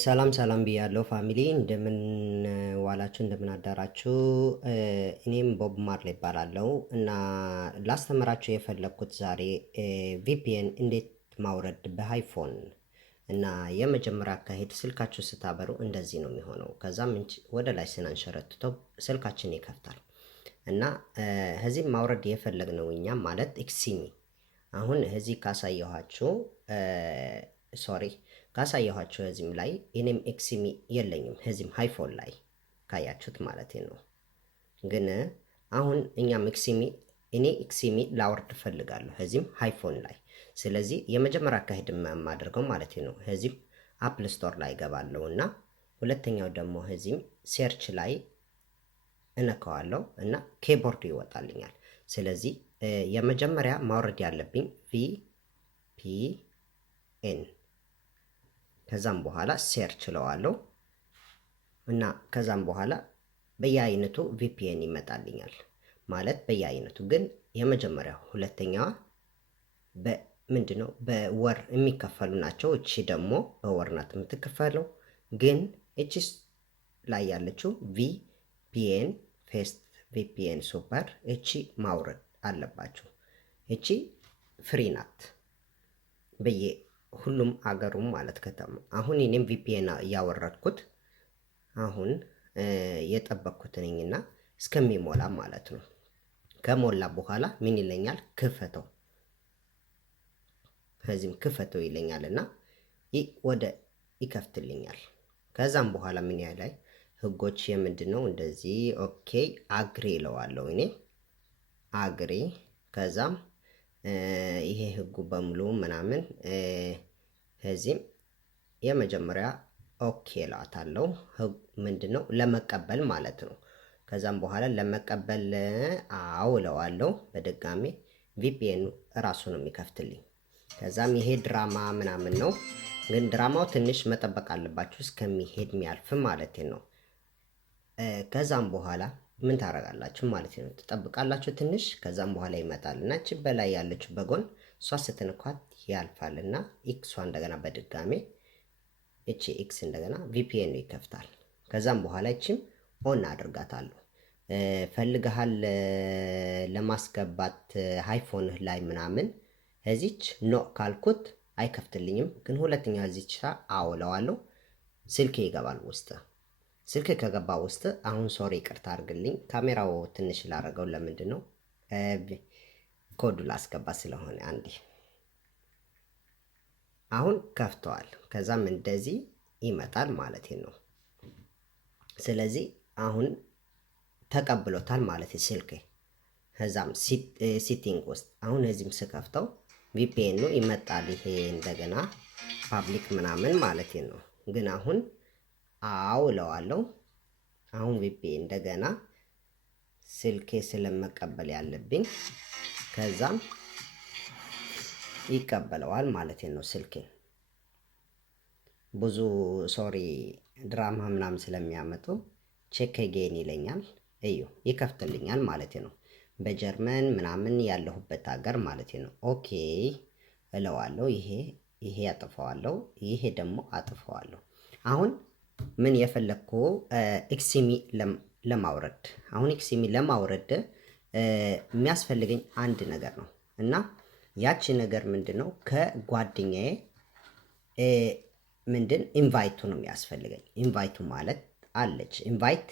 ሰላም ሰላም ብያለሁ ፋሚሊ እንደምን ዋላችሁ እንደምን አዳራችሁ። እኔም ቦብ ማርሌ እባላለሁ እና ላስተምራችሁ የፈለኩት ዛሬ ቪፒኤን እንዴት ማውረድ በአይፎን እና የመጀመሪያ አካሄድ ስልካችሁ ስታበሩ እንደዚህ ነው የሚሆነው። ከዛም ወደ ላይ ስናንሸረትተው ስልካችን ይከፍታል እና እዚህም ማውረድ የፈለግነው እኛም ማለት ኤክሲሚ አሁን እዚህ ካሳየኋችሁ ሶሪ ካሳየኋችሁ እዚህም ላይ እኔም ኤክሲሚ የለኝም እዚህም ሃይፎን ላይ ካያችሁት ማለት ነው። ግን አሁን እኛም እኔ ኤክሲሚ ላወርድ ፈልጋለሁ እዚህም ሃይፎን ላይ። ስለዚህ የመጀመሪያ አካሄድ የማደርገው ማለት ነው እዚህም አፕል ስቶር ላይ ገባለሁ እና ሁለተኛው ደግሞ እዚህም ሴርች ላይ እነካዋለሁ እና ኬቦርድ ይወጣልኛል። ስለዚህ የመጀመሪያ ማውረድ ያለብኝ ቪፒኤን ከዛም በኋላ ሴርች ለዋለሁ እና ከዛም በኋላ በየአይነቱ ቪፒኤን ይመጣልኛል ማለት በየአይነቱ። ግን የመጀመሪያው ሁለተኛዋ በምንድነው በወር የሚከፈሉ ናቸው። እቺ ደግሞ በወር ናት የምትከፈለው። ግን እቺ ላይ ያለችው ቪፒኤን ፌስት ቪፒኤን ሱፐር እቺ ማውረድ አለባችሁ። እቺ ፍሪ ናት ሁሉም አገሩም ማለት ከተማ። አሁን እኔም ቪፒኤን ያወረድኩት አሁን የጠበቅኩት ነኝና እስከሚሞላ ማለት ነው። ከሞላ በኋላ ምን ይለኛል? ክፈተው። ከዚህም ክፈተው ይለኛልና ወደ ይከፍትልኛል። ከዛም በኋላ ምን ያህል ህጎች የምንድነው እንደዚህ ኦኬ አግሪ እለዋለሁ እኔ አግሪ። ከዛም ይሄ ህጉ በሙሉ ምናምን እዚህም የመጀመሪያ ኦኬ እላታለሁ። ምንድነው ለመቀበል ማለት ነው። ከዛም በኋላ ለመቀበል አዎ እለዋለሁ በድጋሚ ቪፒኤኑ እራሱ ነው የሚከፍትልኝ። ከዛም ይሄ ድራማ ምናምን ነው፣ ግን ድራማው ትንሽ መጠበቅ አለባችሁ እስከሚሄድ የሚያልፍ ማለት ነው። ከዛም በኋላ ምን ታረጋላችሁ ማለት ነው? ትጠብቃላችሁ ትንሽ። ከዛም በኋላ ይመጣል እና እቺ በላይ ያለችው በጎን እሷ ስትነኳት ያልፋልና ኤክሷ እንደገና በድጋሜ እቺ ኤክስ እንደገና ቪፒኤን ይከፍታል። ከዛም በኋላ እቺም ኦን አድርጋታለሁ። ፈልገሃል ለማስገባት አይፎንህ ላይ ምናምን እዚች ኖ ካልኩት አይከፍትልኝም። ግን ሁለተኛ እዚች አውለዋለሁ። ስልኬ ይገባል ውስጥ። ስልክ ከገባ ውስጥ አሁን ሶሪ ይቅርታ አድርግልኝ፣ ካሜራው ትንሽ ላረገው። ለምንድን ነው ኮዱ ላስገባ ስለሆነ አንዴ። አሁን ከፍተዋል። ከዛም እንደዚህ ይመጣል ማለት ነው። ስለዚህ አሁን ተቀብሎታል ማለት ስልክ። ከዛም ሲቲንግ ውስጥ አሁን እዚህም ስከፍተው ቪፒኤን ነው ይመጣል። ይሄ እንደገና ፓብሊክ ምናምን ማለት ነው። ግን አሁን አው እለዋለሁ። አሁን ቪፒኤን እንደገና ስልኬ ስለመቀበል ያለብኝ ከዛም ይቀበለዋል ማለት ነው። ስልኬ ብዙ ሶሪ ድራማ ምናምን ስለሚያመጡ ቼክ አጌን ይለኛል። እዩ ይከፍትልኛል ማለት ነው። በጀርመን ምናምን ያለሁበት ሀገር ማለት ነው። ኦኬ እለዋለሁ። ይሄ አጥፈዋለሁ፣ ይሄ ደግሞ አጥፈዋለሁ። አሁን ምን የፈለኩ ኤክሲሚ ለማውረድ አሁን ኤክሲሚ ለማውረድ የሚያስፈልገኝ አንድ ነገር ነው እና ያቺ ነገር ምንድነው? ከጓደኛዬ ኢንቫይቱ ነው የሚያስፈልገኝ። ኢንቫይቱ ማለት አለች ኢንቫይት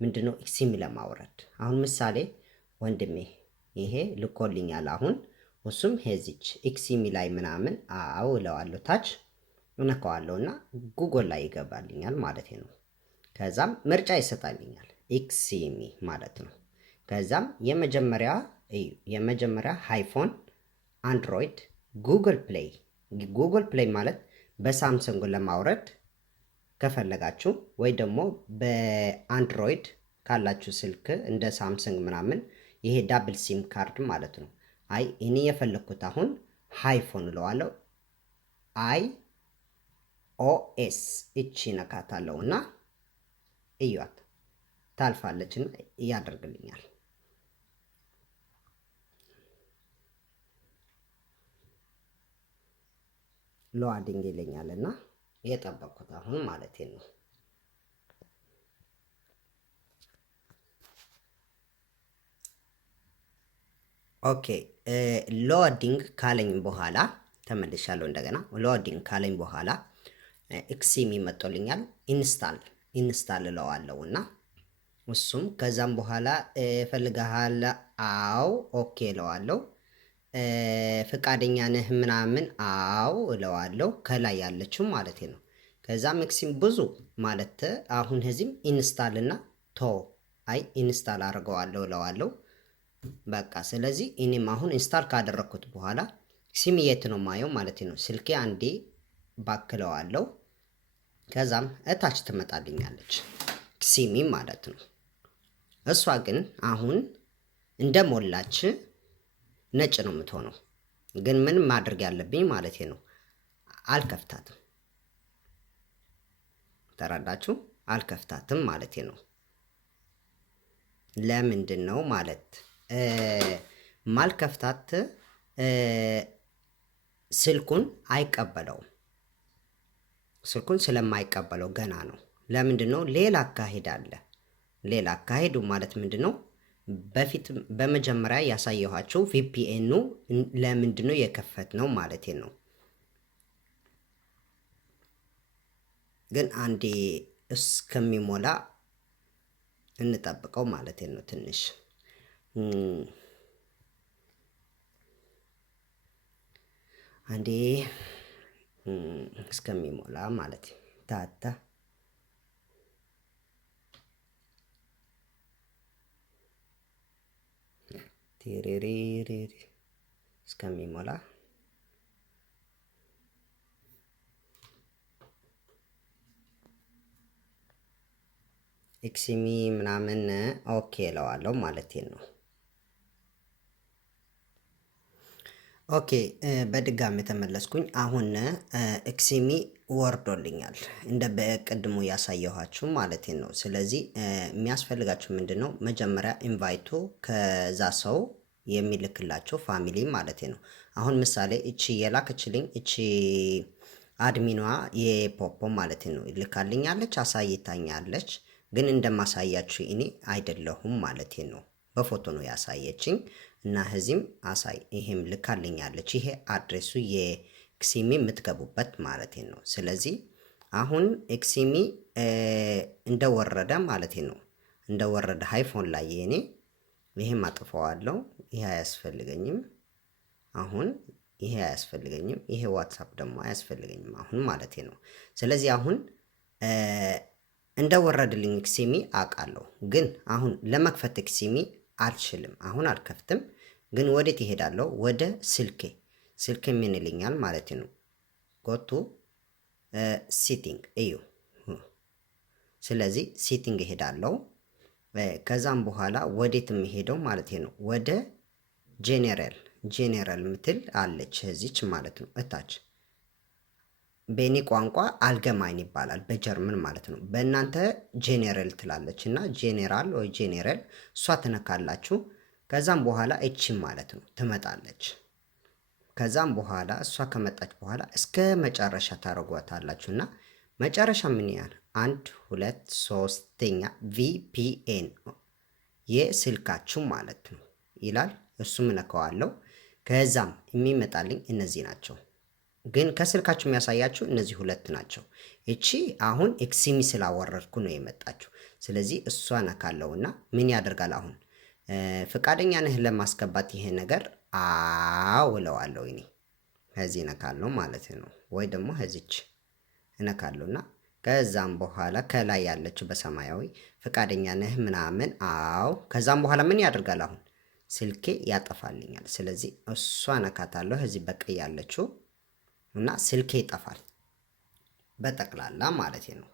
ምንድነው? ኤክሲሚ ለማውረድ አሁን ምሳሌ ወንድሜ ይሄ ልኮልኛል። አሁን እሱም ሄዚች ኤክሲሚ ላይ ምናምን አው እለዋለሁ። ታች እነካዋለሁ እና ጉግል ላይ ይገባልኛል ማለት ነው። ከዛም ምርጫ ይሰጣልኛል ኤክሲሚ ማለት ነው። ከዛም የመጀመሪያ አይፎን፣ አንድሮይድ፣ ጉግል ፕሌይ ማለት በሳምሰንግ ለማውረድ ከፈለጋችሁ ወይ ደግሞ በአንድሮይድ ካላችሁ ስልክ እንደ ሳምሰንግ ምናምን ይሄ ዳብል ሲም ካርድ ማለት ነው። አይ እኔ የፈለኩት አሁን አይፎን እለዋለሁ። ኦኤስ እቺ ነካታለሁ እና እዩት ታልፋለችና ያደርግልኛል። ሎአዲንግ ይለኛልና የጠበቅኩት አሁን ማለት ነው። ኦኬ ሎዲንግ ካለኝ በኋላ ተመልሻለሁ። እንደገና ሎዲንግ ካለኝ በኋላ ኤክሲሚ መጥቶልኛል። ኢንስታል እለዋለሁ እና እሱም ከዛም በኋላ ፈልገሃል? አዎ ኦኬ እለዋለሁ። ፈቃደኛ ነህ ምናምን? አዎ እለዋለሁ። ከላይ ያለችው ማለት ነው። ከዛም ኤክሲም ብዙ ማለት አሁን እዚህም ኢንስታል እና ቶ አይ ኢንስታል አድርገዋለሁ እለዋለሁ። በቃ ስለዚህ እኔም አሁን ኢንስታል ካደረኩት በኋላ ሲም የት ነው ማየው ማለት ነው። ስልኬ አንዴ ባክለዋለሁ። ከዛም እታች ትመጣልኛለች ሲሚ ማለት ነው። እሷ ግን አሁን እንደሞላች ነጭ ነው የምትሆነው። ግን ምን ማድረግ ያለብኝ ማለት ነው፣ አልከፍታትም። ተረዳችሁ? አልከፍታትም ማለት ነው። ለምንድን ነው ማለት ማልከፍታት? ስልኩን አይቀበለውም። ስልኩን ስለማይቀበለው ገና ነው። ለምንድን ነው? ሌላ አካሄድ አለ። ሌላ አካሄዱ ማለት ምንድን ነው? በፊት በመጀመሪያ ያሳየኋቸው ቪፒኤኑ ለምንድን ነው የከፈት ነው ማለት ነው። ግን አንዴ እስከሚሞላ እንጠብቀው ማለት ነው። ትንሽ አንዴ እስከሚሞላ ማለት ታታ ቴሬሬሬ እስከሚሞላ ኤክሲሚ ምናምን ኦኬ እለዋለሁ ማለት ነው። ኦኬ በድጋሚ ተመለስኩኝ። አሁን ኤክሲሚ ወርዶልኛል እንደ በቅድሙ ያሳየኋችሁ ማለት ነው። ስለዚህ የሚያስፈልጋችሁ ምንድን ነው? መጀመሪያ ኢንቫይቱ ከዛ ሰው የሚልክላቸው ፋሚሊ ማለት ነው። አሁን ምሳሌ እቺ የላከችልኝ እቺ አድሚኗ የፖፖ ማለት ነው ልካልኛለች፣ አሳይታኛለች። ግን እንደማሳያችሁ እኔ አይደለሁም ማለት ነው። በፎቶ ነው ያሳየችኝ እና እዚህም አሳይ ይሄም ልካልኛለች። ይሄ አድሬሱ የኤክሲሚ የምትገቡበት ማለት ነው። ስለዚህ አሁን ኤክሲሚ እንደወረደ ማለት ነው፣ እንደወረደ ሃይፎን ላይ የኔ ይሄም አጥፈዋለሁ። ይሄ አያስፈልገኝም አሁን፣ ይሄ አያስፈልገኝም። ይሄ ዋትሳፕ ደግሞ አያስፈልገኝም አሁን ማለት ነው። ስለዚህ አሁን እንደወረድልኝ ኤክሲሚ አውቃለሁ። ግን አሁን ለመክፈት ኤክሲሚ አልችልም። አሁን አልከፍትም። ግን ወዴት ይሄዳለሁ? ወደ ስልኬ ምን ይልኛል ማለት ነው። ጎቱ ሲቲንግ እዩ። ስለዚህ ሲቲንግ ይሄዳለሁ። ከዛም በኋላ ወዴት የሚሄደው ማለት ነው፣ ወደ ጄኔራል ምትል አለች እዚች ማለት ነው እታች። በእኔ ቋንቋ አልገማይን ይባላል በጀርመን ማለት ነው። በእናንተ ጄኔራል ትላለች እና ጄኔራል ወይ ጄኔራል እሷ ትነካላችሁ። ከዛም በኋላ እቺ ማለት ነው ትመጣለች። ከዛም በኋላ እሷ ከመጣች በኋላ እስከ መጨረሻ ታረጓታላችሁ እና መጨረሻ ምን ያህል 1 2 3ኛ ቪፒኤን የስልካችሁ ማለት ነው ይላል። እሱም ነካዋለሁ። ከዛም የሚመጣልኝ እነዚህ ናቸው። ግን ከስልካችሁ የሚያሳያችሁ እነዚህ ሁለት ናቸው። እቺ አሁን ኤክሲሚ ስላወረድኩ ነው የመጣችሁ። ስለዚህ እሷ ነካለውና ምን ያደርጋል? አሁን ፈቃደኛ ነህ ለማስገባት ይሄ ነገር? አዎ እለዋለሁ። እኔ ከዚህ ነካለው ማለት ነው፣ ወይ ደግሞ ከዚች እነካለውና ከዛም በኋላ ከላይ ያለችው በሰማያዊ ፈቃደኛ ነህ ምናምን፣ አዎ። ከዛም በኋላ ምን ያደርጋል? አሁን ስልኬ ያጠፋልኛል። ስለዚህ እሷ ነካታለሁ እዚህ በቀይ ያለችው እና ስልኬ ይጠፋል በጠቅላላ ማለት ነው።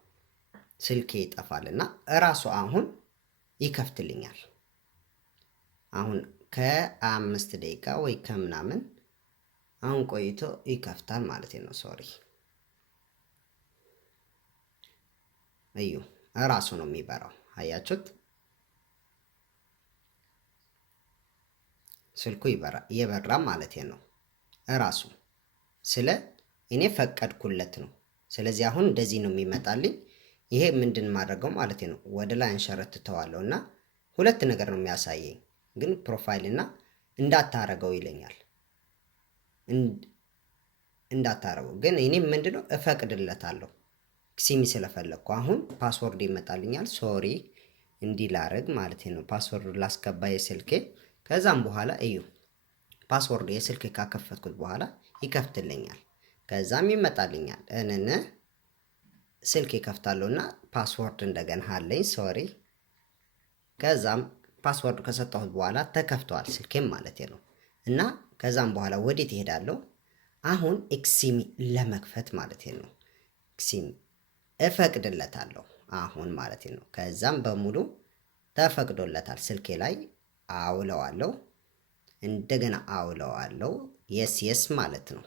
ስልኬ ይጠፋል እና እራሱ አሁን ይከፍትልኛል። አሁን ከ5 ደቂቃ ወይ ከምናምን አሁን ቆይቶ ይከፍታል ማለት ነው። ሶሪ እዩ፣ እራሱ ነው የሚበራው። አያችሁት? ስልኩ እየበራ ማለት ነው እራሱ። ስለ እኔ ፈቀድኩለት ነው። ስለዚህ አሁን እንደዚህ ነው የሚመጣልኝ። ይሄ ምንድን ማድረገው ማለት ነው ወደ ላይ አንሸረትተዋለሁ እና ሁለት ነገር ነው የሚያሳየኝ። ግን ፕሮፋይል እና እንዳታረገው ይለኛል። እንዳታረገው ግን እኔም ምንድነው እፈቅድለታለሁ ሲሚ ስለፈለግኩ። አሁን ፓስወርድ ይመጣልኛል። ሶሪ እንዲህ ላረግ ማለት ነው። ፓስወርድ ላስገባ የስልኬ። ከዛም በኋላ እዩ ፓስወርድ የስልኬ ካከፈትኩት በኋላ ይከፍትልኛል። ከዛም ይመጣልኛል እነነ ስልክ ይከፍታለሁና ፓስወርድ እንደገና አለኝ። ሶሪ ከዛም ፓስወርድ ከሰጠሁት በኋላ ተከፍቷል ስልኬም ማለት ነው። እና ከዛም በኋላ ወዴት እሄዳለሁ? አሁን ኤክሲሚ ለመክፈት ማለት ነው። ኤክሲሚ እፈቅድለታለሁ አሁን ማለት ነው። ከዛም በሙሉ ተፈቅዶለታል ስልኬ ላይ አውለዋለሁ። እንደገና አውለዋለሁ። የስ የስ ማለት ነው።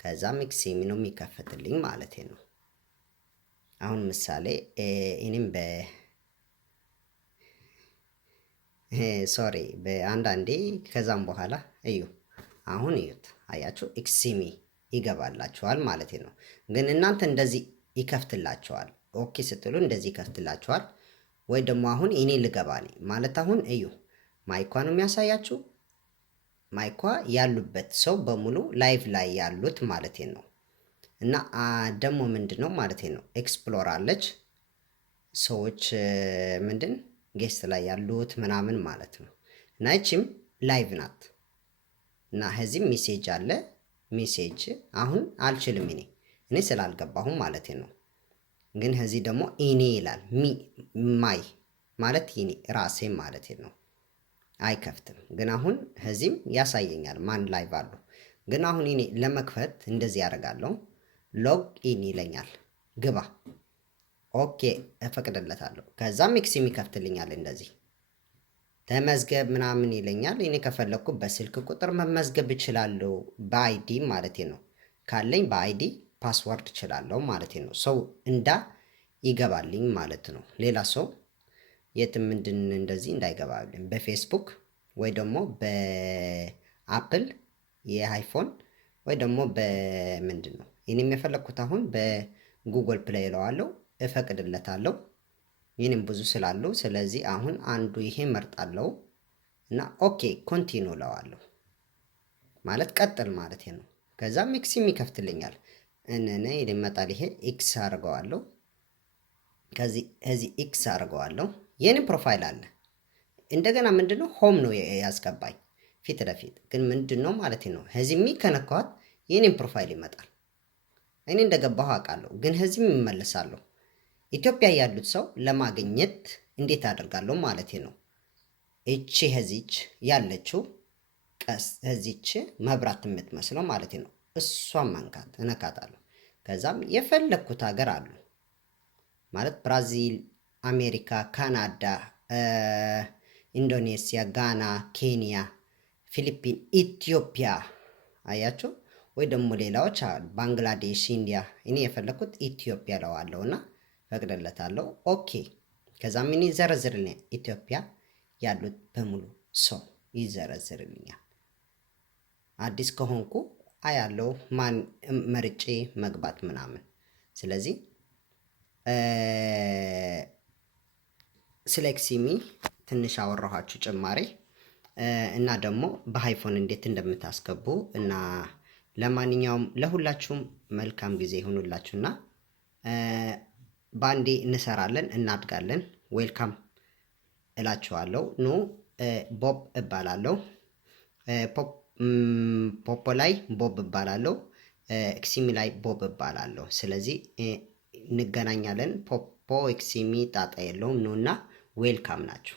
ከዛም ኤክሲሚ ነው የሚከፈትልኝ ማለት ነው። አሁን ምሳሌ እኔም ሶሪ በአንዳንዴ ከዛም በኋላ እዩ አሁን እዩት። አያችሁ ኤክሲሚ ይገባላችኋል ማለት ነው። ግን እናንተ እንደዚህ ይከፍትላችኋል። ኦኬ ስትሉ እንደዚህ ይከፍትላችኋል። ወይ ደግሞ አሁን እኔ ልገባ ነኝ ማለት አሁን እዩ ማይኳ ነው የሚያሳያችሁ። ማይኳ ያሉበት ሰው በሙሉ ላይቭ ላይ ያሉት ማለት ነው። እና ደግሞ ምንድነው ማለት ነው ኤክስፕሎር አለች ሰዎች ምንድን ጌስት ላይ ያሉት ምናምን ማለት ነው። እና እቺም ላይቭ ናት። እና ከዚህም ሜሴጅ አለ። ሜሴጅ አሁን አልችልም እኔ ስላልገባሁም ማለት ነው። ግን ከዚህ ደግሞ ኢኔ ይላል ማይ ማለት ኢኔ ራሴ ማለት ነው። አይከፍትም። ግን አሁን ከዚህም ያሳየኛል ማን ላይቭ አሉ። ግን አሁን እኔ ለመክፈት እንደዚህ ያደርጋለሁ። ሎግ ኢን ይለኛል። ግባ ኦኬ እፈቅድለታለሁ። ከዛም ኤክሲሚ ይከፍትልኛል። እንደዚህ ተመዝገብ ምናምን ይለኛል። እኔ ከፈለኩ በስልክ ቁጥር መመዝገብ እችላለሁ። በአይዲ ማለት ነው። ካለኝ በአይዲ ፓስወርድ እችላለሁ ማለት ነው። ሰው እንዳ ይገባልኝ ማለት ነው። ሌላ ሰው የትም ምንድን እንደዚህ እንዳይገባልኝ በፌስቡክ ወይ ደግሞ በአፕል የአይፎን ወይ ደግሞ በምንድን ነው እኔም የፈለኩት አሁን በጉግል ፕሌይ እለዋለሁ። እፈቅድለታለሁ። ይህንም ብዙ ስላሉ ስለዚህ አሁን አንዱ ይሄ መርጣለሁ እና ኦኬ ኮንቲኑ እለዋለሁ ማለት ቀጥል ማለት ነው። ከዛም ኤክሲም ይከፍትልኛል። እነነ ይመጣል። ይሄ ኤክስ አድርገዋለሁ። ከዚህ ኤክስ አድርገዋለሁ። የኔ ፕሮፋይል አለ። እንደገና ምንድነው ሆም ነው ያስገባኝ ፊት ለፊት ግን ምንድነው ማለት ነው ከዚህ ከነካኋት የኔን ፕሮፋይል ይመጣል። እኔ እንደገባሁ አውቃለሁ። ግን ከዚህም እመለሳለሁ። ኢትዮጵያ ያሉት ሰው ለማግኘት እንዴት አደርጋለሁ ማለት ነው። እቺ ከዚች ያለችው ቀስ ከዚች መብራት የምትመስለው ማለት ነው። እሷን መንካት እነካታለሁ። ከዛም የፈለኩት ሀገር አሉ ማለት ብራዚል፣ አሜሪካ፣ ካናዳ፣ ኢንዶኔሲያ፣ ጋና፣ ኬንያ፣ ፊሊፒን፣ ኢትዮጵያ አያችሁ። ወይ ደግሞ ሌላዎች ባንግላዴሽ፣ ኢንዲያ። እኔ የፈለኩት ኢትዮጵያ ለዋለውና ፈቅድለታለሁ። ኦኬ ከዛም እኔ ይዘረዝርልኛል። ኢትዮጵያ ያሉት በሙሉ ሰው ይዘረዝርልኛል። አዲስ ከሆንኩ አያለው ማን መርጬ መግባት ምናምን። ስለዚህ ስለ ኤክሲሚ ትንሽ አወራኋችሁ ጭማሬ እና ደግሞ በአይፎን እንዴት እንደምታስገቡ እና ለማንኛውም ለሁላችሁም መልካም ጊዜ ይሁንላችሁና ባንዴ እንሰራለን እናድጋለን። ዌልካም እላችኋለሁ። ኑ ቦብ እባላለሁ። ፖፖ ላይ ቦብ እባላለሁ። ኤክሲሚ ላይ ቦብ እባላለሁ። ስለዚህ እንገናኛለን። ፖፖ ኤክሲሚ ጣጣ የለውም። ኑና ዌልካም ናችሁ።